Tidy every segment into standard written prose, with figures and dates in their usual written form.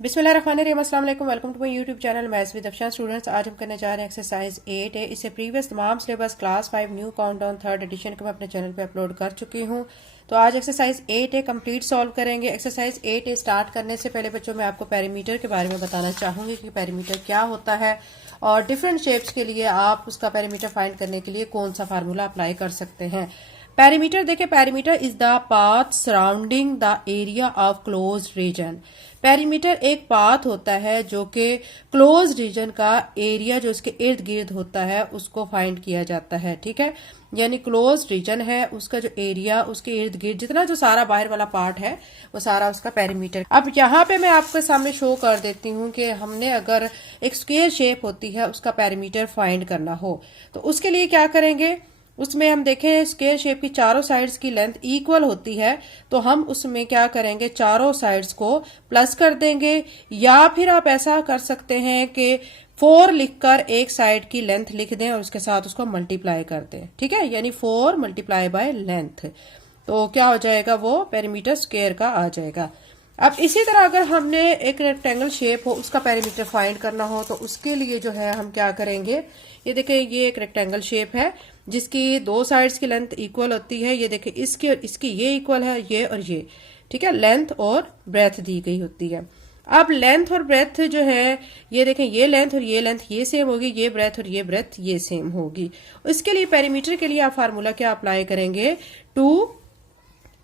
बिस्मिल्लाहिर्रहमानिर्रहीम, अस्सलाम वालेकुम। Welcome to my YouTube channel maths with Afshan students. आज हम करने जा रहे हैं एक्सरसाइज 8 है। इससे प्रीवियस तमाम syllabus class 5 new countdown third edition को मैं अपने चैनल पे अपलोड कर चुकी हूँ। तो आज एक्सरसाइज 8 है कंप्लीट सॉल्व करेंगे। एक्सरसाइज 8 है स्टार्ट करने से पहले बच्चों मैं आपको पेरीमीटर के बारे में बताना चाहूंगी कि पेरीमीटर क्या होता है और डिफरेंट शेप्स के लिए आप उसका पेरीमीटर फाइंड करने के लिए कौन सा फार्मूला अप्लाई कर सकते हैं। पेरीमीटर देखिए, perimeter is the path surrounding the area of close region. Perimeter एक पाथ होता है जो कि क्लोज रीजन का एरिया जो उसके इर्द गिर्द होता है उसको फाइंड किया जाता है। ठीक है, यानी क्लोज रीजन है उसका जो एरिया उसके इर्द गिर्द जितना जो सारा बाहर वाला पार्ट है वो सारा उसका पेरीमीटर। अब यहाँ पे मैं आपके सामने शो कर देती हूँ कि हमने अगर एक स्क्वायर शेप होती है उसका पेरीमीटर फाइंड करना हो तो उसके लिए क्या करेंगे। उसमें हम देखें स्क्वायर शेप की चारों साइड्स की लेंथ इक्वल होती है तो हम उसमें क्या करेंगे, चारों साइड्स को प्लस कर देंगे, या फिर आप ऐसा कर सकते हैं कि 4 लिखकर एक साइड की लेंथ लिख दें और उसके साथ उसको मल्टीप्लाई कर दें। ठीक है, यानी 4 मल्टीप्लाई बाय लेंथ, तो क्या हो जाएगा, वो पेरीमीटर स्क्वायर का आ जाएगा। अब इसी तरह अगर हमने एक रेक्टेंगल शेप हो उसका पेरीमीटर फाइंड करना हो तो उसके लिए जो है हम क्या करेंगे, ये देखिए ये एक रेक्टेंगल शेप है जिसकी दो साइड्स की लेंथ इक्वल होती है। ये देखिए इसकी और इसकी ये इक्वल है, ये और ये। ठीक है, लेंथ और ब्रेथ दी गई होती है। अब लेंथ और ब्रेथ जो है, ये देखें ये लेंथ और ये लेंथ ये सेम होगी, ये ब्रेथ और ये ब्रेथ ये सेम होगी। इसके लिए पेरीमीटर के लिए आप फार्मूला क्या अप्लाई करेंगे, 2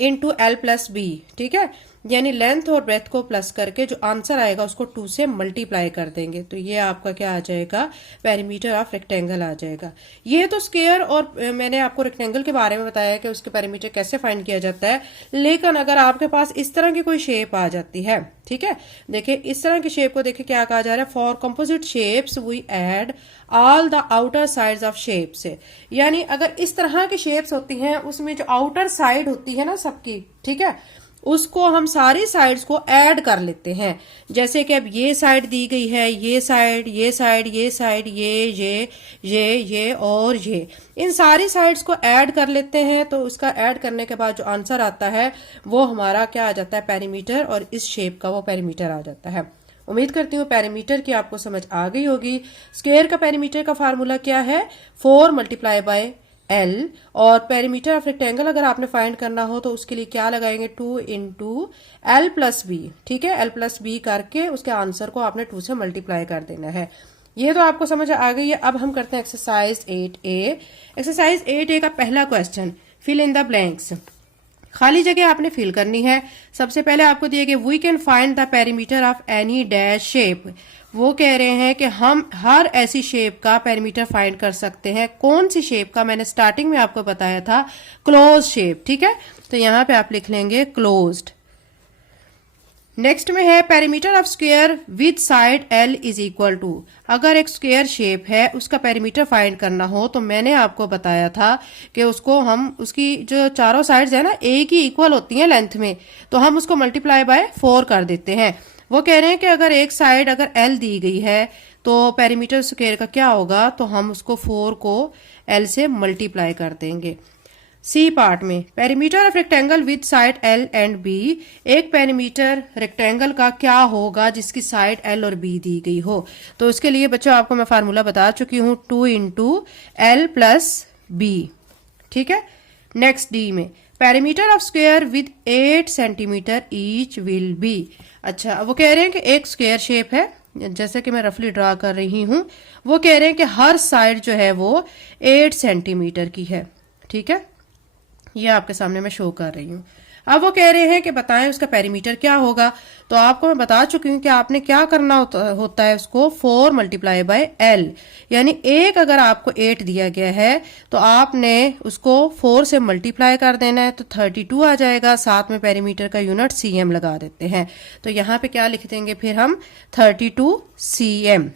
इंटू एल प्लस बी। ठीक है, यानी लेंथ और ब्रेथ को प्लस करके जो आंसर आएगा उसको 2 से मल्टीप्लाई कर देंगे तो ये आपका क्या आ जाएगा, पेरीमीटर ऑफ रेक्टेंगल आ जाएगा। ये तो स्क्वायर और मैंने आपको रेक्टेंगल के बारे में बताया कि उसके पेरीमीटर कैसे फाइंड किया जाता है। लेकिन अगर आपके पास इस तरह की कोई शेप आ जाती है, ठीक है, देखिए इस तरह की शेप को देखिए क्या कहा जा रहा है, for composite shapes we add all the outer sides of shapes. यानी अगर इस तरह की शेप्स होती हैं उसमें जो आउटर साइड होती है ना सबकी, ठीक है, उसको हम सारी साइड्स को ऐड कर लेते हैं। जैसे कि अब ये साइड दी गई है, ये साइड, ये साइड, ये साइड, ये और ये, इन सारी साइड्स को ऐड कर लेते हैं तो उसका ऐड करने के बाद जो आंसर आता है वो हमारा क्या आ जाता है, पेरीमीटर, और इस शेप का वो पेरीमीटर आ जाता है। उम्मीद करती हूँ पेरीमीटर की आपको समझ आ गई होगी। स्क्वायर का पेरीमीटर का फार्मूला क्या है, 4 मल्टीप्लाई बाय एल, और पेरीमीटर ऑफ रेक्टेंगल अगर आपने फाइंड करना हो तो उसके लिए क्या लगाएंगे, 2 इंटू एल प्लस बी। ठीक है, एल प्लस बी करके उसके आंसर को आपने 2 से मल्टीप्लाई कर देना है। ये तो आपको समझ आ गई है। अब हम करते हैं एक्सरसाइज 8A। एक्सरसाइज 8A का पहला question, fill in the blanks. खाली जगह आपने फिल करनी है। सबसे पहले आपको दिए गए we can find the perimeter of any dash shape. वो कह रहे हैं कि हम हर ऐसी शेप का पेरीमीटर फाइंड कर सकते हैं। कौन सी शेप का, मैंने स्टार्टिंग में आपको बताया था क्लोज शेप। ठीक है, तो यहां पे आप लिख लेंगे क्लोज्ड। नेक्स्ट में है perimeter of square with side l is equal to. अगर एक स्क्वायर शेप है उसका पेरीमीटर फाइंड करना हो तो मैंने आपको बताया था कि उसको हम उसकी जो चारों साइड्स है ना एक ही इक्वल होती हैं लेंथ में, तो हम उसको मल्टीप्लाई बाय 4 कर देते हैं। वो कह रहे हैं कि अगर एक साइड अगर एल दी गई है तो पेरीमीटर स्क्वायर का क्या होगा, तो हम उसको 4 को एल से मल्टीप्लाई कर देंगे। सी पार्ट में perimeter of rectangle with side l and b. एक पेरीमीटर रेक्टेंगल का क्या होगा जिसकी साइड एल और बी दी गई हो, तो उसके लिए बच्चों आपको मैं फार्मूला बता चुकी हूं, 2 इंटू एल प्लस बी। ठीक है, नेक्स्ट डी में perimeter of square with 8 centimetre each will be. अच्छा, वो कह रहे हैं कि एक स्क्वायर शेप है, जैसे कि मैं रफली ड्रा कर रही हूं, वो कह रहे हैं कि हर साइड जो है वो 8 सेंटीमीटर की है। ठीक है, ये आपके सामने मैं शो कर रही हूँ। अब वो कह रहे हैं कि बताएं उसका पेरीमीटर क्या होगा, तो आपको मैं बता चुकी हूँ कि आपने क्या करना होता है उसको 4 मल्टीप्लाई बाय एल। यानी एक अगर आपको 8 दिया गया है तो आपने उसको 4 से मल्टीप्लाई कर देना है तो 32 आ जाएगा। साथ में पेरीमीटर का यूनिट cm लगा देते हैं, तो यहाँ पे क्या लिख देंगे फिर हम, 32 cm।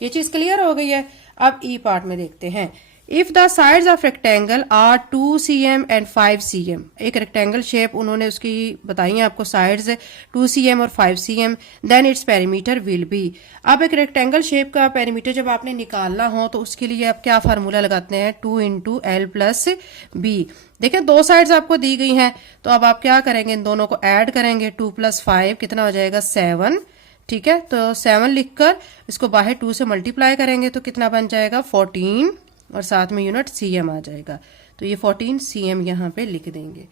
ये चीज क्लियर हो गई है। अब ई पार्ट में देखते हैं, if the sides of rectangle are 2 cm and 5 cm। एक रेक्टेंगल शेप उन्होंने उसकी बताई है आपको साइड्स 2 cm और 5 cm, then its perimeter will be. अब एक रेक्टेंगल शेप का पेरीमीटर जब आपने निकालना हो तो उसके लिए आप क्या फार्मूला लगाते हैं, 2 इंटू एल प्लस बी। देखिए दो साइड्स आपको दी गई हैं तो अब आप क्या करेंगे, इन दोनों को ऐड करेंगे, 2 + 5 कितना हो जाएगा, 7। ठीक है, तो 7 लिखकर इसको बाहर 2 से मल्टीप्लाई करेंगे तो कितना बन जाएगा 14 और साथ में यूनिट cm आ जाएगा। तो ये 14 cm यहाँ पे लिख देंगे।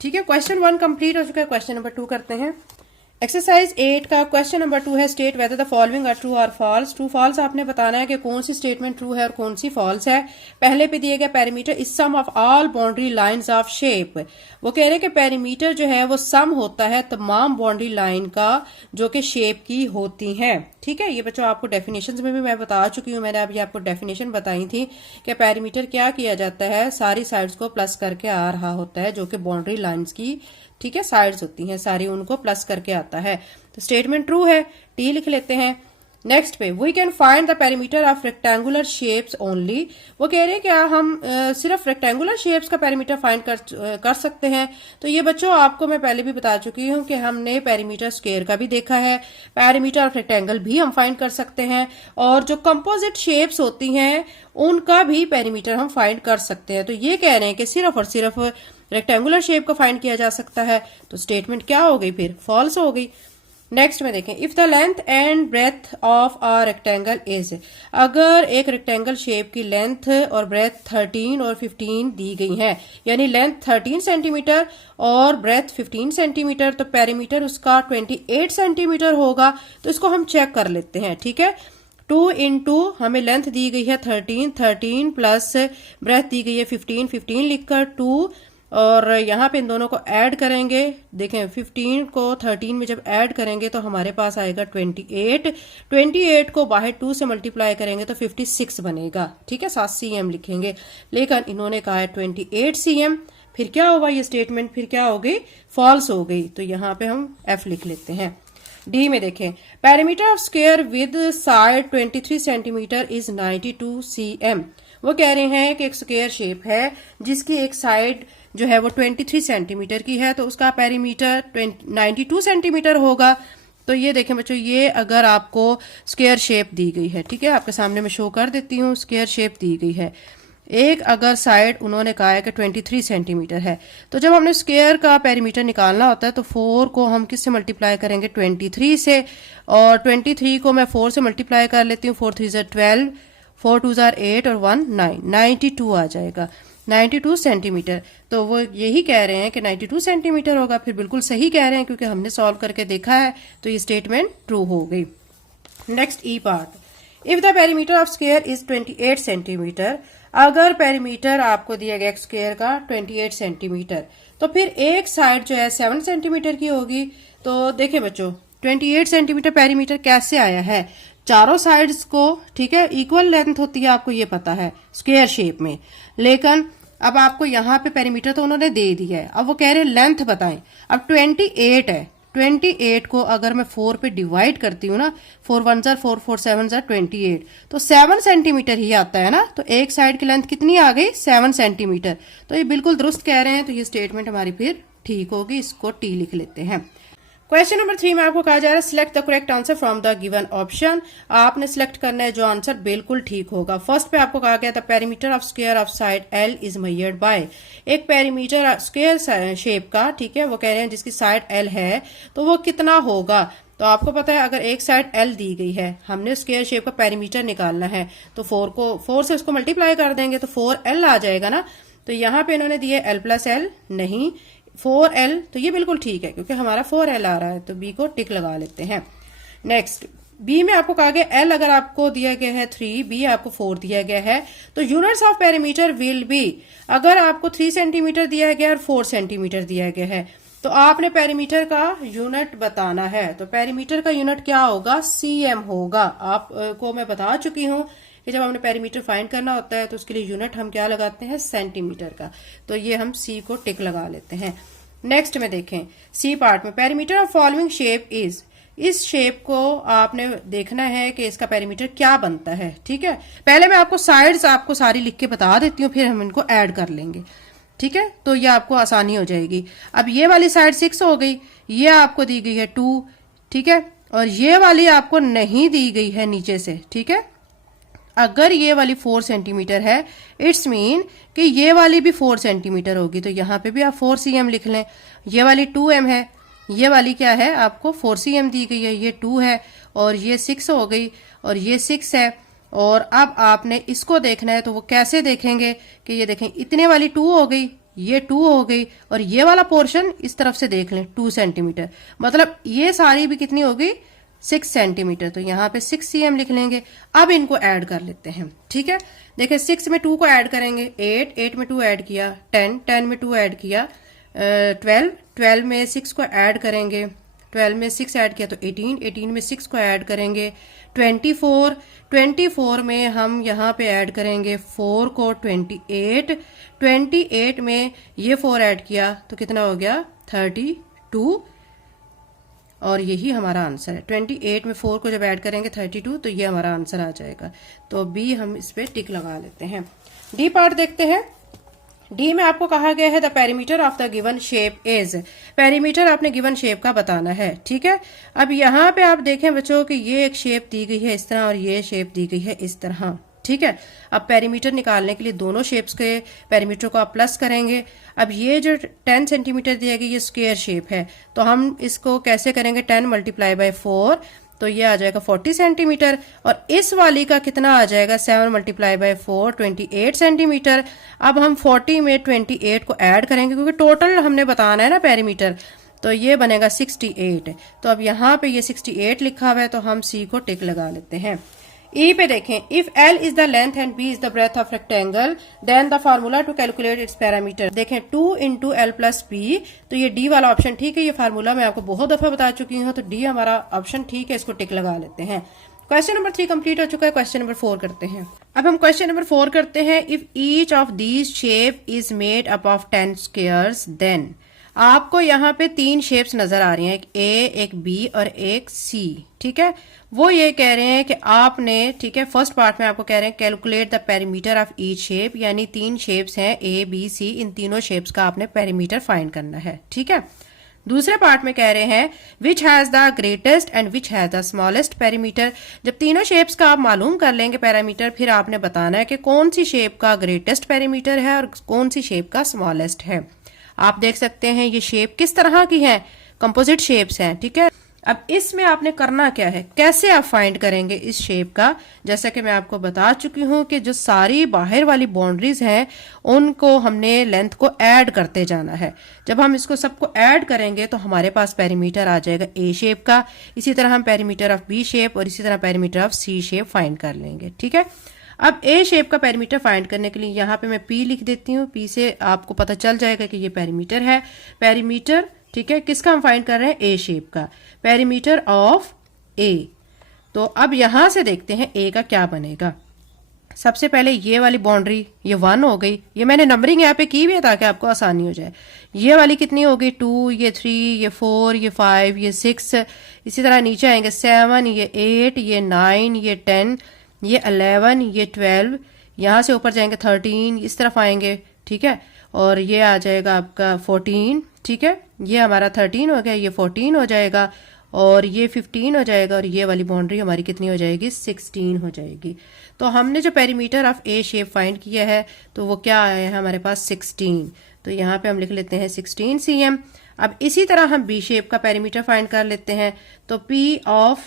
ठीक है, क्वेश्चन 1 कंप्लीट हो चुका है। क्वेश्चन नंबर 2 करते हैं। एक्सरसाइज 8 का क्वेश्चन नंबर 2 है state whether the following are true और फॉल्स। ट्रू फॉल्स आपने बताना है कि कौन सी स्टेटमेंट ट्रू है और कौन सी फॉल्स है। पहले पे दिए गए perimeter is sum of all boundary lines of shape. वो कह रहे हैं कि पेरीमीटर जो है वो सम होता है तमाम बाउंड्री लाइन का जो कि शेप की होती हैं। ठीक है, ये बच्चों आपको डेफिनेशंस में भी मैं बता चुकी हूँ। मैंने अभी आपको डेफिनेशन बताई थी कि पेरीमीटर क्या किया जाता है, सारी साइड्स को प्लस करके आ रहा होता है जो कि बाउंड्री लाइंस की, ठीक है, साइड्स होती हैं सारी, उनको प्लस करके आता है। तो स्टेटमेंट ट्रू है, टी लिख लेते हैं। नेक्स्ट पे we can find the perimeter of rectangular shapes only. वो कह रहे हैं क्या हम सिर्फ रेक्टेंगुलर शेप्स का पेरीमीटर फाइंड कर सकते हैं। तो ये बच्चों आपको मैं पहले भी बता चुकी हूँ कि हमने पेरीमीटर स्क्वायर का भी देखा है, पेरीमीटर ऑफ रेक्टेंगल भी हम फाइंड कर सकते हैं, और जो कंपोजिट शेप्स होती हैं उनका भी पेरीमीटर हम फाइंड कर सकते हैं। तो ये कह रहे हैं कि सिर्फ और सिर्फ रेक्टेंगुलर शेप का फाइंड किया जा सकता है। तो स्टेटमेंट क्या हो गई फिर, फॉल्स हो गई। नेक्स्ट में देखें, if the length and breadth of a rectangle is, अगर एक रेक्टेंगल शेप की लेंथ और ब्रेथ 13 और 15 दी गई है, यानी लेंथ 13 सेंटीमीटर और ब्रेथ 15 सेंटीमीटर, तो पेरीमीटर उसका 28 सेंटीमीटर होगा। तो इसको हम चेक कर लेते हैं। ठीक है, 2 इंटू हमें लेंथ दी गई है 13 प्लस ब्रेथ दी गई है 15 लिखकर 2, और यहाँ पे इन दोनों को ऐड करेंगे। देखें 15 को 13 में जब ऐड करेंगे तो हमारे पास आएगा 28 को बाहर 2 से मल्टीप्लाई करेंगे तो 56 बनेगा। ठीक है, 7 cm लिखेंगे, लेकिन इन्होंने कहा है 28 cm। फिर क्या होगा, ये स्टेटमेंट फिर क्या हो गई, फॉल्स हो गई। तो यहाँ पे हम F लिख लेते हैं। डी में देखें, perimeter of square with side 23 centimetre is 92 cm। वो कह रहे हैं कि एक स्क्वायर शेप है जिसकी एक साइड जो है वो 23 सेंटीमीटर की है, तो उसका पेरीमीटर 92 सेंटीमीटर होगा। तो ये देखें बच्चों, ये अगर आपको स्क्वायर शेप दी गई है, ठीक है, आपके सामने मैं शो कर देती हूँ, स्क्वायर शेप दी गई है, एक अगर साइड उन्होंने कहा है कि 23 सेंटीमीटर है, तो जब हमने स्क्वायर का पेरीमीटर निकालना होता है तो 4 को हम किससे मल्टीप्लाई करेंगे, 23 से, और 23 को मैं 4 से मल्टीप्लाई कर लेती हूँ, 4 3 12, 4 2 8 और 1 9, 92 आ जाएगा, 92 सेंटीमीटर। तो वो यही कह रहे हैं कि 92 सेंटीमीटर होगा। फिर बिल्कुल सही कह रहे हैं क्योंकि हमने सॉल्व करके देखा है, तो ये स्टेटमेंट ट्रू हो गई। Next E part, if the perimeter of square is 28 centimetre, अगर पेरीमीटर आपको दिया गया स्क्वायर का 28 सेंटीमीटर, तो फिर एक साइड जो है 7 सेंटीमीटर की होगी। तो देखें बच्चों, 28 सेंटीमीटर पेरीमीटर कैसे आया है, चारों साइड्स को, ठीक है, इक्वल लेंथ होती है, आपको ये पता है स्क्वायर शेप में, लेकिन अब आपको यहाँ पे पेरीमीटर तो उन्होंने दे दिया है, अब वो कह रहे हैं लेंथ बताएं। अब 28 है, 28 को अगर मैं 4 पे डिवाइड करती हूँ ना, 4 1 जार 4 4 7 जार 28, तो 7 सेंटीमीटर ही आता है ना। तो एक साइड की लेंथ कितनी आ गई, 7 सेंटीमीटर। तो ये बिल्कुल दुरुस्त कह रहे हैं, तो ये स्टेटमेंट हमारी फिर ठीक होगी, इसको टी लिख लेते हैं। क्वेश्चन नंबर 3 में आपको कहा जा रहा है select the correct answer from the given option. आपने सिलेक्ट करना है जो आंसर बिल्कुल ठीक होगा। फर्स्ट पे आपको कहा गया था perimeter of square of side L is measured by, एक पेरीमीटर स्क्वायर शेप का, ठीक है, वो कह रहे हैं जिसकी साइड L है, तो वो कितना होगा। तो आपको पता है अगर एक साइड L दी गई है, हमने स्क्वायर शेप का पेरीमीटर निकालना है, तो 4 से उसको मल्टीप्लाई कर देंगे तो 4L आ जाएगा ना। तो यहाँ पे इन्होंने दिए L प्लस L, नहीं 4L, तो ये बिल्कुल ठीक है क्योंकि हमारा 4L आ रहा है, तो B को टिक लगा लेते हैं। नेक्स्ट B में आपको कहा गया L अगर आपको दिया गया है 3, B आपको 4 दिया गया है, तो units of perimeter will B, अगर आपको 3 सेंटीमीटर दिया गया और 4 सेंटीमीटर दिया गया है, तो आपने पेरीमीटर का यूनिट बताना है। तो पेरीमीटर का यूनिट क्या होगा, cm होगा। आपको मैं बता चुकी हूँ कि जब हमने पेरीमीटर फाइंड करना होता है तो उसके लिए यूनिट हम क्या लगाते हैं, सेंटीमीटर का। तो ये हम C को टिक लगा लेते हैं। नेक्स्ट में देखें C पार्ट में, perimeter of following shape is, इस शेप को आपने देखना है कि इसका पेरीमीटर क्या बनता है। ठीक है, पहले मैं आपको साइड्स आपको सारी लिख के बता देती हूँ, फिर हम इनको ऐड कर लेंगे। ठीक है, तो ये आपको आसानी हो जाएगी। अब ये वाली साइड 6 हो गई, ये आपको दी गई है 2, ठीक है, और ये वाली आपको नहीं दी गई है नीचे से। ठीक है, अगर ये वाली 4 सेंटीमीटर है, इट्स मीन कि ये वाली भी 4 सेंटीमीटर होगी, तो यहाँ पे भी आप 4 cm लिख लें। ये वाली 2m है, ये वाली क्या है, आपको 4 cm दी गई है, ये 2 है, और ये 6 हो गई और ये 6 है। और अब आपने इसको देखना है, तो वो कैसे देखेंगे कि ये देखें इतने वाली 2 हो गई, ये 2 हो गई और ये वाला पोर्शन इस तरफ से देख लें 2 सेंटीमीटर, मतलब ये सारी भी कितनी हो गई 6 सेंटीमीटर। तो यहाँ पे 6 cm लिख लेंगे। अब इनको ऐड कर लेते हैं, ठीक है। देखिए 6 में 2 को ऐड करेंगे 8, 8 में 2 ऐड किया 10, 10 में 2 ऐड किया 12, 12 में 6 को ऐड करेंगे, 12 में 6 ऐड किया तो 18, 18 में 6 को ऐड करेंगे 24, 24 में हम यहाँ पे ऐड करेंगे 4 को 28, 28 में ये 4 ऐड किया तो कितना हो गया 32 और यही हमारा आंसर है। 28 में 4 को जब ऐड करेंगे 32 तो ये हमारा आंसर आ जाएगा। तो बी हम इस पे टिक लगा लेते हैं। डी पार्ट देखते हैं। डी में आपको कहा गया है the perimeter of the given shape is, perimeter आपने गिवन शेप का बताना है, ठीक है। अब यहाँ पे आप देखें बच्चों कि ये एक शेप दी गई है इस तरह और ये शेप दी गई है इस तरह, ठीक है। अब पेरीमीटर निकालने के लिए दोनों शेप्स के पेरीमीटर को आप प्लस करेंगे। अब ये जो 10 सेंटीमीटर दिया गया ये स्क्वायर शेप है, तो हम इसको कैसे करेंगे 10 मल्टीप्लाई बाय 4 तो ये आ जाएगा 40 सेंटीमीटर और इस वाली का कितना आ जाएगा 7 मल्टीप्लाई बाय 4 28 सेंटीमीटर। अब हम 40 में 28 को ऐड करेंगे क्योंकि टोटल हमने बताना है ना पेरीमीटर, तो ये बनेगा 68। तो अब यहाँ पे ये 68 लिखा हुआ है तो हम सी को टिक लगा लेते हैं। ई पे देखें if L is the length and B is the breadth of rectangle then the formula to calculate its parameter. देखें 2 इंटू एल प्लस बी, तो ये डी वाला ऑप्शन ठीक है, ये फार्मूला मैं आपको बहुत दफा बता चुकी हूँ, तो डी हमारा ऑप्शन ठीक है, इसको टिक लगा लेते हैं। क्वेश्चन नंबर 3 कंप्लीट हो चुका है। क्वेश्चन नंबर 4 करते हैं। अब हम क्वेश्चन नंबर 4 करते हैं। If each of these shape is made up of 10 squares then, आपको यहाँ पे 3 शेप्स नजर आ रही हैं, एक ए, एक बी और एक सी, ठीक है। वो ये कह रहे हैं कि आपने, ठीक है, फर्स्ट पार्ट में आपको कह रहे हैं calculate the perimeter of each shape, यानी 3 शेप्स हैं ए बी सी, इन तीनों शेप्स का आपने पेरीमीटर फाइंड करना है, ठीक है। दूसरे पार्ट में कह रहे हैं which has the greatest and which has the smallest perimeter. जब तीनों शेप्स का आप मालूम कर लेंगे पेरीमीटर, फिर आपने बताना है कि कौन सी शेप का ग्रेटेस्ट पेरीमीटर है और कौन सी शेप का स्मॉलेस्ट है। आप देख सकते हैं ये शेप किस तरह की है, कंपोजिट शेप्स हैं, ठीक है। अब इसमें आपने करना क्या है, कैसे आप फाइंड करेंगे इस शेप का, जैसा कि मैं आपको बता चुकी हूं कि जो सारी बाहर वाली बाउंड्रीज हैं उनको हमने लेंथ को ऐड करते जाना है। जब हम इसको सबको ऐड करेंगे तो हमारे पास पेरीमीटर आ जाएगा ए शेप का। इसी तरह हम पेरीमीटर ऑफ बी शेप और इसी तरह perimeter of C shape find कर लेंगे, ठीक है। अब ए शेप का पेरीमीटर फाइंड करने के लिए यहाँ पे मैं पी लिख देती हूँ, पी से आपको पता चल जाएगा कि ये पेरीमीटर है। पेरीमीटर, ठीक है, किसका हम फाइंड कर रहे हैं, ए शेप का, पेरीमीटर ऑफ ए। तो अब यहां से देखते हैं ए का क्या बनेगा। सबसे पहले ये वाली बाउंड्री ये 1 हो गई, ये मैंने नंबरिंग यहाँ पे की भी है ताकि आपको आसानी हो जाए। ये वाली कितनी हो गई 2, ये 3, ये 4, ये 5, ये 6, इसी तरह नीचे आएंगे 7, ये 8, ये 9, ये 10, ये 11, ये 12, यहाँ से ऊपर जाएंगे 13, इस तरफ आएंगे, ठीक है। और ये आ जाएगा आपका 14, ठीक है, ये हमारा 13 हो गया, ये 14 हो जाएगा और ये 15 हो जाएगा और ये वाली बाउंड्री हमारी कितनी हो जाएगी 16 हो जाएगी। तो हमने जो perimeter of A shape find किया है तो वो क्या आया है हमारे पास 16, तो यहाँ पे हम लिख लेते हैं 16 cm। अब इसी तरह हम बी शेप का पेरीमीटर फाइंड कर लेते हैं, तो पी ऑफ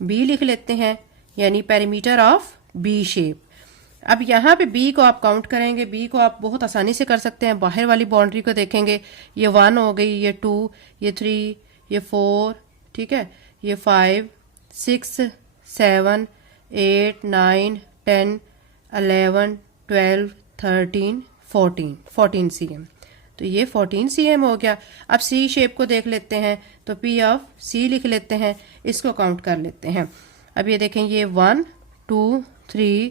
बी लिख लेते हैं, यानी पेरीमीटर ऑफ बी शेप। अब यहाँ पे बी को आप काउंट करेंगे, बी को आप बहुत आसानी से कर सकते हैं, बाहर वाली बाउंड्री को देखेंगे, ये 1 हो गई, ये 2, ये 3, ये 4, ठीक है, ये 5, 6, 7, 8, 9, 10, 11, 12, 13, 14 cm। तो ये 14 cm हो गया। अब सी शेप को देख लेते हैं, तो पी ऑफ सी लिख लेते हैं, इसको काउंट कर लेते हैं। अब ये देखें, ये 1, 2, 3,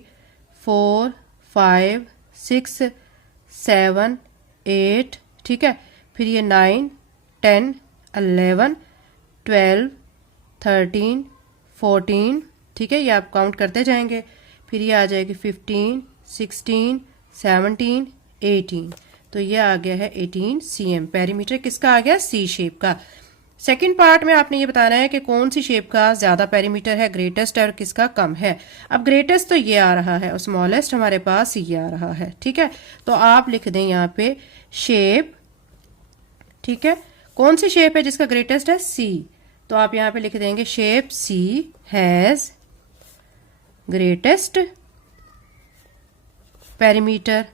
4, 5, 6, 7, 8, ठीक है, फिर ये 9, 10, 11, 12, 13, 14, ठीक है, ये आप काउंट करते जाएंगे। फिर ये आ जाएगी 15, 16, 17, 18, तो ये आ गया है 18 cm। पेरीमीटर किसका आ गया, सी शेप का। सेकंड पार्ट में आपने ये बताना है कि कौन सी शेप का ज्यादा पेरीमीटर है, ग्रेटेस्ट और किसका कम है। अब ग्रेटेस्ट तो ये आ रहा है और स्मॉलेस्ट हमारे पास ये आ रहा है, ठीक है। तो आप लिख दें यहाँ पे शेप, ठीक है, कौन सी शेप है जिसका ग्रेटेस्ट है, सी। तो आप यहाँ पे लिख देंगे shape C has greatest perimeter,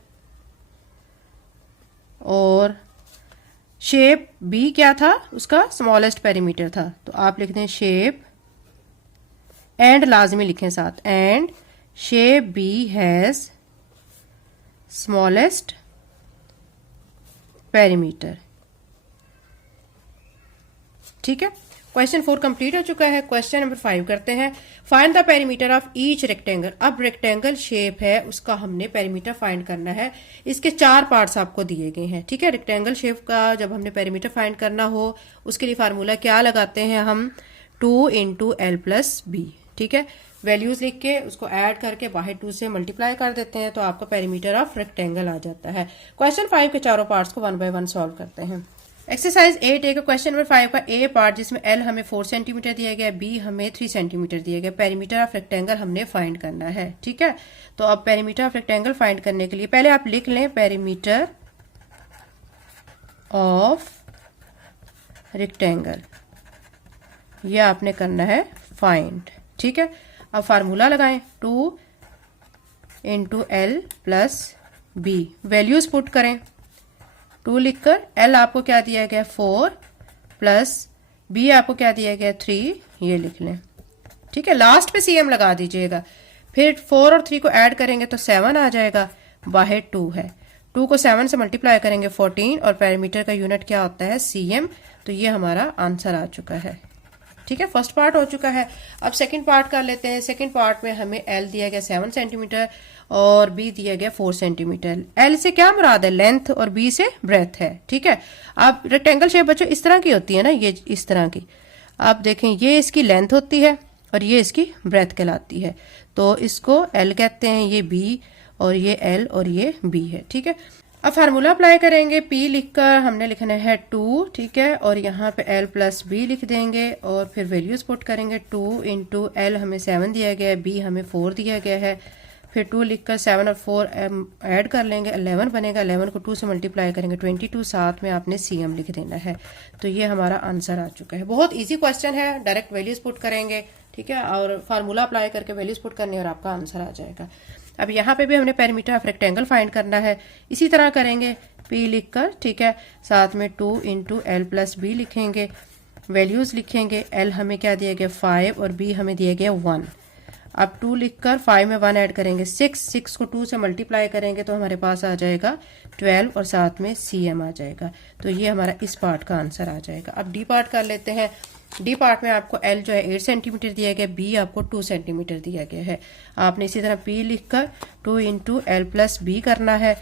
और शेप बी क्या था, उसका स्मॉलेस्ट पेरीमीटर था। तो आप लिख दें शेप, एंड लाजमी लिखें साथ, and shape B has smallest perimeter. ठीक है, क्वेश्चन 4 कंप्लीट हो चुका है। क्वेश्चन नंबर 5 करते हैं। Find the perimeter of each rectangle. अब रेक्टेंगल शेप है, उसका हमने पेरीमीटर फाइंड करना है। इसके 4 पार्ट्स आपको दिए गए हैं। ठीक है, रेक्टेंगल शेप का जब हमने पेरीमीटर फाइंड करना हो, उसके लिए फार्मूला क्या लगाते हैं हम, 2 इंटू एल प्लस बी। ठीक है, वैल्यूज लिख के उसको ऐड करके बाहर 2 से मल्टीप्लाई कर देते हैं, तो आपका पेरीमीटर ऑफ रेक्टेंगल आ जाता है। क्वेश्चन 5 के चारों पार्ट्स को 1 बाय 1 सॉल्व करते हैं। एक्सरसाइज 8A का क्वेश्चन नंबर 5 का ए पार्ट, जिसमें एल हमें 4 सेंटीमीटर दिया गया, बी हमें 3 सेंटीमीटर दिया गया। पेरीमीटर ऑफ रेक्टेंगल हमने फाइंड करना है। ठीक है, तो अब पेरीमीटर ऑफ रेक्टेंगल फाइंड करने के लिए पहले आप लिख लें पेरीमीटर ऑफ रेक्टेंगल, ये आपने करना है फाइंड। ठीक है, अब फार्मूला लगाएं, 2 into L plus B, values put करें, 2 लिखकर, एल आपको क्या दिया गया 4 प्लस बी आपको क्या दिया गया 3, ये लिख लें। ठीक है, लास्ट पे सीएम लगा दीजिएगा। फिर 4 और 3 को ऐड करेंगे तो 7 आ जाएगा, बाहर 2 है, 2 को 7 से मल्टीप्लाई करेंगे 14, और पेरीमीटर का यूनिट क्या होता है सीएम। तो ये हमारा आंसर आ चुका है। ठीक है, फर्स्ट पार्ट हो चुका है। अब सेकंड पार्ट कर लेते हैं। सेकंड पार्ट में हमें एल दिया गया 7 सेंटीमीटर और बी दिया गया 4 सेंटीमीटर। एल से क्या मुराद है, लेंथ, और बी से ब्रेथ है। ठीक है, अब रेक्टेंगल शेप बच्चों इस तरह की होती है ना, ये इस तरह की, आप देखें ये इसकी लेंथ होती है और ये इसकी ब्रेथ कहलाती है। तो इसको एल कहते हैं, ये बी, और ये एल और ये बी है। ठीक है, अब फार्मूला अप्लाई करेंगे, P लिखकर हमने लिखना है 2। ठीक है, और यहाँ पे L प्लस बी लिख देंगे और फिर वैल्यूज पुट करेंगे। 2 इंटू एल हमें 7 दिया गया है, B हमें 4 दिया गया है। फिर 2 लिखकर 7 और 4 ऐड कर लेंगे, 11 बनेगा। 11 को 2 से मल्टीप्लाई करेंगे 22, साथ में आपने CM लिख देना है। तो ये हमारा आंसर आ चुका है। बहुत ईजी क्वेश्चन है, डायरेक्ट वैल्यूज पुट करेंगे। ठीक है, और फार्मूला अप्लाई करके वैल्यूज पुट करनी और आपका आंसर आ जाएगा। अब यहाँ पे भी हमने पेरीमीटर ऑफ रेक्टेंगल फाइंड करना है, इसी तरह करेंगे, P लिखकर। ठीक है, साथ में 2 इंटू एल प्लस बी लिखेंगे, वैल्यूज लिखेंगे। L हमें क्या दिया गया 5 और B हमें दिया गया 1। अब 2 लिखकर 5 में 1 ऐड करेंगे 6 को 2 से मल्टीप्लाई करेंगे तो हमारे पास आ जाएगा 12 और साथ में CM आ जाएगा। तो ये हमारा इस पार्ट का आंसर आ जाएगा। अब डी पार्ट कर लेते हैं। डी पार्ट में आपको L जो है 8 सेंटीमीटर दिया गया, B आपको 2 सेंटीमीटर दिया गया है। आपने इसी तरह P लिखकर 2 इंटू एल प्लस बी करना है।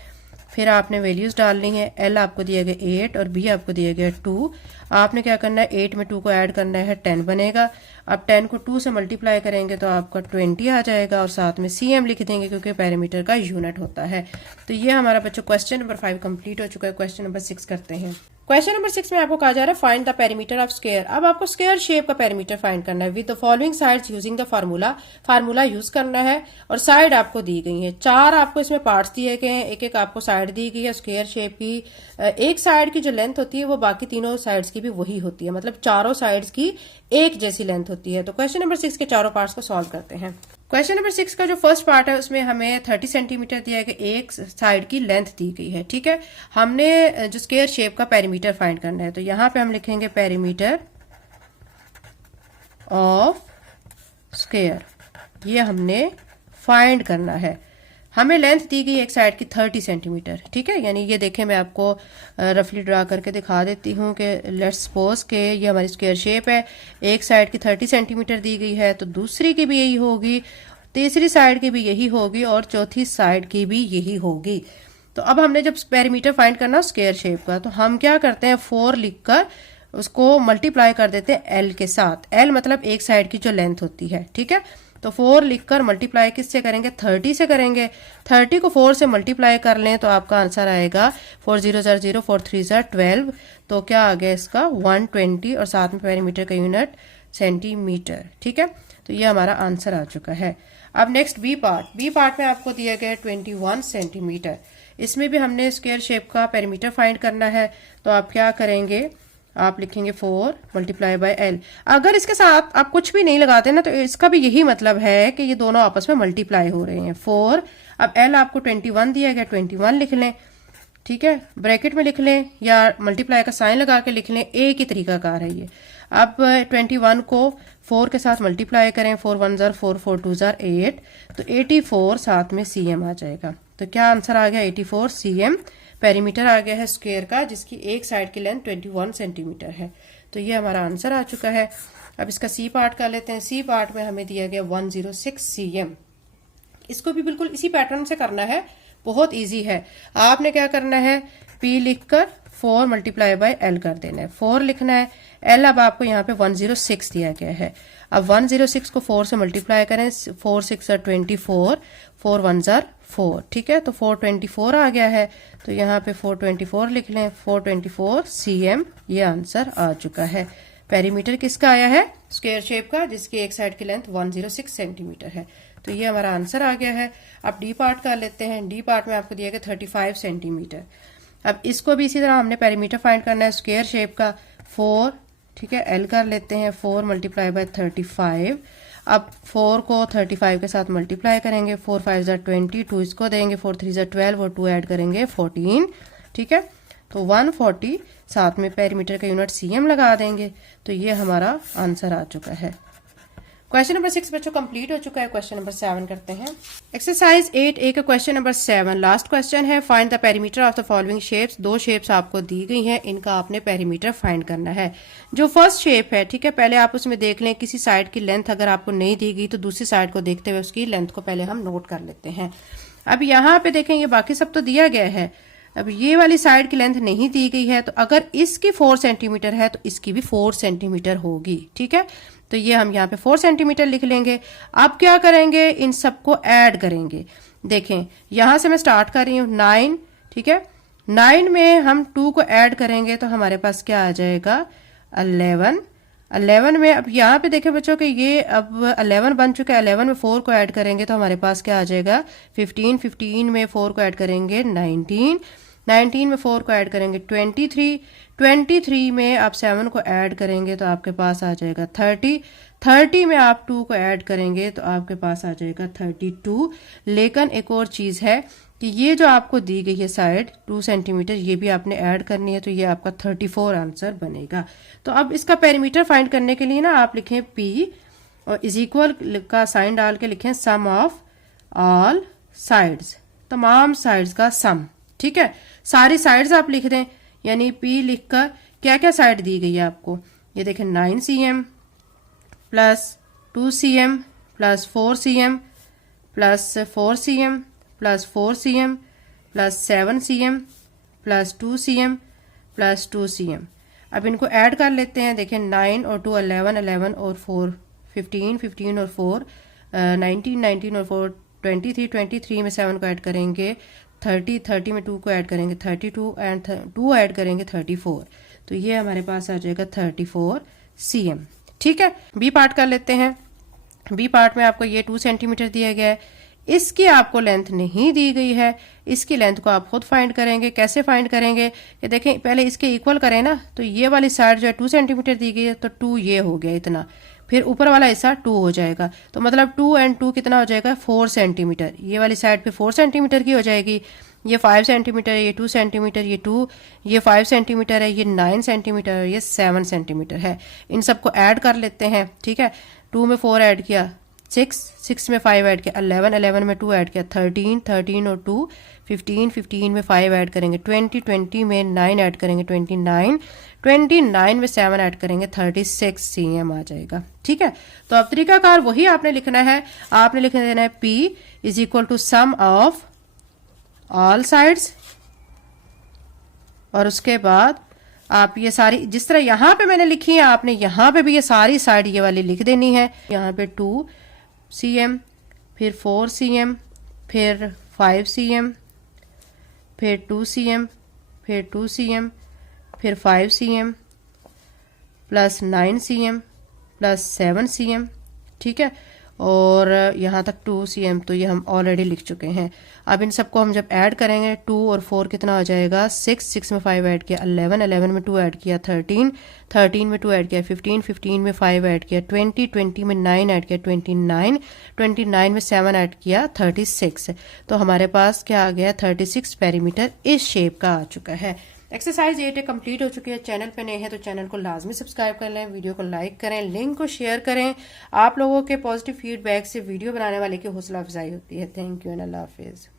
फिर आपने वैल्यूज डालनी है। L आपको दिया गया 8 और B आपको दिया गया 2। आपने क्या करना है, 8 में 2 को ऐड करना है, 10 बनेगा। अब 10 को 2 से मल्टीप्लाई करेंगे तो आपका 20 आ जाएगा, और साथ में CM लिख देंगे क्योंकि पेरीमीटर का यूनिट होता है। तो ये हमारा बच्चों क्वेश्चन नंबर 5 कंप्लीट हो चुका है। क्वेश्चन नंबर 6 करते हैं। क्वेश्चन नंबर 6 में आपको कहा जा रहा है find the perimeter of square. अब आपको स्क्वायर शेप का पेरीमीटर फाइंड करना है with the following sides using the formula use करना है। और साइड आपको दी गई है, 4 आपको इसमें पार्ट्स दिए गए हैं, एक एक आपको साइड दी गई है स्क्वायर शेप की। एक साइड की जो लेंथ होती है वो बाकी तीनों साइड्स की भी वही होती है, मतलब चारों साइड्स की एक जैसी लेंथ होती है। तो क्वेश्चन नंबर 6 के चारों पार्ट्स को सॉल्व करते हैं। क्वेश्चन नंबर 6 का जो फर्स्ट पार्ट है उसमें हमें 30 सेंटीमीटर दिया गया, एक साइड की लेंथ दी गई है। ठीक है, हमने जो स्क्वायर शेप का पेरीमीटर फाइंड करना है, तो यहाँ पे हम लिखेंगे पेरीमीटर ऑफ स्क्वायर, ये हमने फाइंड करना है। हमें लेंथ दी गई एक साइड की 30 सेंटीमीटर। ठीक है, यानी ये देखें, मैं आपको रफली ड्रा करके दिखा देती हूँ कि लेट्स सपोज के ये हमारी स्क्वायर शेप है, एक साइड की 30 सेंटीमीटर दी गई है, तो दूसरी की भी यही होगी, तीसरी साइड की भी यही होगी, और चौथी साइड की भी यही होगी। तो अब हमने जब पेरीमीटर फाइंड करना स्क्वायर शेप का, तो हम क्या करते हैं, 4 लिखकर उसको मल्टीप्लाई कर देते हैं एल के साथ। एल मतलब एक साइड की जो लेंथ होती है। ठीक है, तो 4 लिखकर मल्टीप्लाई किससे करेंगे, 30 से करेंगे। 30 को 4 से मल्टीप्लाई कर लें तो आपका आंसर आएगा 4 0 0 4 3 12। तो क्या आ गया इसका 120, और साथ में पेरीमीटर का यूनिट सेंटीमीटर। ठीक है, तो ये हमारा आंसर आ चुका है। अब नेक्स्ट बी पार्ट में आपको दिया गया 21 सेंटीमीटर। इसमें भी हमने स्क्वायर शेप का पेरीमीटर फाइंड करना है। तो आप क्या करेंगे, आप लिखेंगे 4 मल्टीप्लाई बाय एल। अगर इसके साथ आप कुछ भी नहीं लगाते ना तो इसका भी यही मतलब है कि ये दोनों आपस में मल्टीप्लाई हो रहे हैं। 4, अब एल आपको 21 दिया गया, 21 लिख लें, ठीक है, ब्रैकेट में लिख लें या मल्टीप्लाई का साइन लगा के लिख लें, एक ही तरीकाकार है ये। अब 21 को 4 के साथ मल्टीप्लाई करें, 4 1 ज़र 4 4 2 ज़र 8, तो 84 साथ में CM आ जाएगा। तो क्या आंसर आ गया? 84 CM पेरीमीटर आ गया है स्क्वायर का, जिसकी एक साइड की लेंथ 21 सेंटीमीटर है। तो ये हमारा आंसर आ चुका है। अब इसका सी पार्ट कर लेते हैं। सी पार्ट में हमें दिया गया 106 CM। इसको भी बिल्कुल इसी पैटर्न से करना है, बहुत इजी है। आपने क्या करना है, P लिखकर 4 मल्टीप्लाई बाय एल कर देना है, 4 लिखना है। एल अब आपको यहाँ पे 106 दिया गया है। अब 106 को 4 से मल्टीप्लाई करें, 4 6 24, 4 1 ज़र 4, ठीक है, तो 424 आ गया है। तो यहाँ पे 424 लिख लें, 424 CM, ये आंसर आ चुका है। पेरीमीटर किसका आया है? स्क्वायर शेप का, जिसकी एक साइड की लेंथ 106 सेंटीमीटर है। तो ये हमारा आंसर आ गया है। अब डी पार्ट कर लेते हैं। डी पार्ट में आपको दिया गया 35 सेंटीमीटर। अब इसको भी इसी तरह हमने पेरीमीटर फाइंड करना है स्क्वायर शेप का। 4, ठीक है, एल कर लेते हैं, 4 मल्टीप्लाई बाय 35। अब 4 को 35 के साथ मल्टीप्लाई करेंगे, 4 5 ज़र 22, इसको देंगे, 4 3 ज़र 12 और 2 ऐड करेंगे 14, ठीक है, तो 140 साथ में पेरीमीटर का यूनिट CM लगा देंगे। तो ये हमारा आंसर आ चुका है। क्वेश्चन नंबर 6 बच्चों कंप्लीट हो चुका है। क्वेश्चन नंबर 7 करते हैं। एक्सरसाइज 8A का क्वेश्चन नंबर 7 लास्ट क्वेश्चन है। Find the perimeter of the following shapes. 2 shapes आपको दी गई हैं, इनका आपने पेरीमीटर फाइंड करना है। जो फर्स्ट शेप है, ठीक है, पहले आप उसमें देख लें किसी साइड की लेंथ अगर आपको नहीं दी गई तो दूसरी साइड को देखते हुए उसकी लेंथ को पहले हम नोट कर लेते हैं। अब यहाँ पे देखें, ये बाकी सब तो दिया गया है, अब ये वाली साइड की लेंथ नहीं दी गई है, तो अगर इसकी 4 सेंटीमीटर है तो इसकी भी 4 सेंटीमीटर होगी, ठीक है। तो ये हम यहाँ पे 4 सेंटीमीटर लिख लेंगे। अब क्या करेंगे, इन सबको ऐड करेंगे। देखें यहाँ से मैं स्टार्ट कर रही हूँ 9, ठीक है, 9 में हम 2 को ऐड करेंगे तो हमारे पास क्या आ जाएगा 11। 11 में अब यहाँ पे देखें बच्चों कि ये अब 11 बन चुका है, 11 में 4 को ऐड करेंगे तो हमारे पास क्या आ जाएगा 15। 15 में 4 को ऐड करेंगे 19। 19 में 4 को ऐड करेंगे 23। 23 में आप 7 को ऐड करेंगे तो आपके पास आ जाएगा 30। 30 में आप 2 को ऐड करेंगे तो आपके पास आ जाएगा 32। लेकिन एक और चीज़ है कि ये जो आपको दी गई है साइड 2 सेंटीमीटर, ये भी आपने ऐड करनी है, तो ये आपका 34 आंसर बनेगा। तो अब इसका पेरीमीटर फाइंड करने के लिए ना आप लिखें P और इज इक्वल का साइन डाल के लिखें सम ऑफ ऑल साइड्स, तमाम साइड्स का सम, ठीक है, सारी साइड्स आप लिख दें। यानी P लिखकर क्या क्या साइड दी गई है आपको, ये देखें 9 CM plus 2 CM plus 4 CM plus 4 CM plus 4 CM plus 7 CM plus 2 CM plus 2 CM। अब इनको ऐड कर लेते हैं। देखें 9 और 2 11, 11 और 4 15, 15 और 4 19, 19 और 4 23, 23 में 7 को ऐड करेंगे 30, 30 में 2 को ऐड करेंगे 32 एंड 2 ऐड करेंगे 34। तो ये हमारे पास आ जाएगा 34 CM, ठीक है। बी पार्ट कर लेते हैं। बी पार्ट में आपको ये 2 सेंटीमीटर दिया गया है, इसकी आपको लेंथ नहीं दी गई है, इसकी लेंथ को आप खुद फाइंड करेंगे। कैसे फाइंड करेंगे कि देखें पहले इसके इक्वल करें ना, तो ये वाली साइड जो है 2 सेंटीमीटर दी गई है तो 2 ये हो गया इतना, फिर ऊपर वाला हिस्सा 2 हो जाएगा, तो मतलब 2 एंड 2 कितना हो जाएगा 4 सेंटीमीटर। ये वाली साइड पे 4 सेंटीमीटर की हो जाएगी, ये 5 सेंटीमीटर है, ये 2 सेंटीमीटर, ये 2, ये 5 सेंटीमीटर है, ये 9 सेंटीमीटर है, ये 7 सेंटीमीटर है। इन सबको ऐड कर लेते हैं, ठीक है। 2 में 4 ऐड किया 6, 6 में 5 ऐड किया 11, 11 में 2 ऐड किया 13, 13 और 2 15, 15 में 5 ऐड करेंगे 20, 20 में 9 ऐड करेंगे 29, 29 में 7 ऐड करेंगे 36 CM आ जाएगा, ठीक है। तो अब तरीकाकार वही आपने लिखना है, आपने लिख देना है P is equal to sum of all sides, और उसके बाद आप ये सारी जिस तरह यहाँ पे मैंने लिखी है आपने यहाँ पे भी ये सारी साइड ये वाली लिख देनी है। यहाँ पे 2 CM, फिर 4 CM, फिर 5 CM, फिर 2 CM, फिर 2 CM, फिर 5 CM plus 9 CM plus 7 CM, ठीक है। और यहाँ तक 2 cm तो ये हम ऑलरेडी लिख चुके हैं। अब इन सबको हम जब ऐड करेंगे 2 और 4 कितना हो जाएगा 6, 6 में 5 ऐड किया 11, 11 में 2 ऐड किया 13, 13 में 2 ऐड किया 15, 15 में 5 ऐड किया 20, 20 में 9 ऐड किया 29, 29 में 7 ऐड किया 36। तो हमारे पास क्या आ गया 36 पेरीमीटर इस शेप का आ चुका है। एक्सरसाइज 8 कंप्लीट हो चुकी है। चैनल पे नए हैं तो चैनल को लाजमी सब्सक्राइब कर लें, वीडियो को लाइक करें, लिंक को शेयर करें। आप लोगों के पॉजिटिव फीडबैक से वीडियो बनाने वाले की हौसला अफजाई होती है। थैंक यू एंड अल्लाह हाफिज़।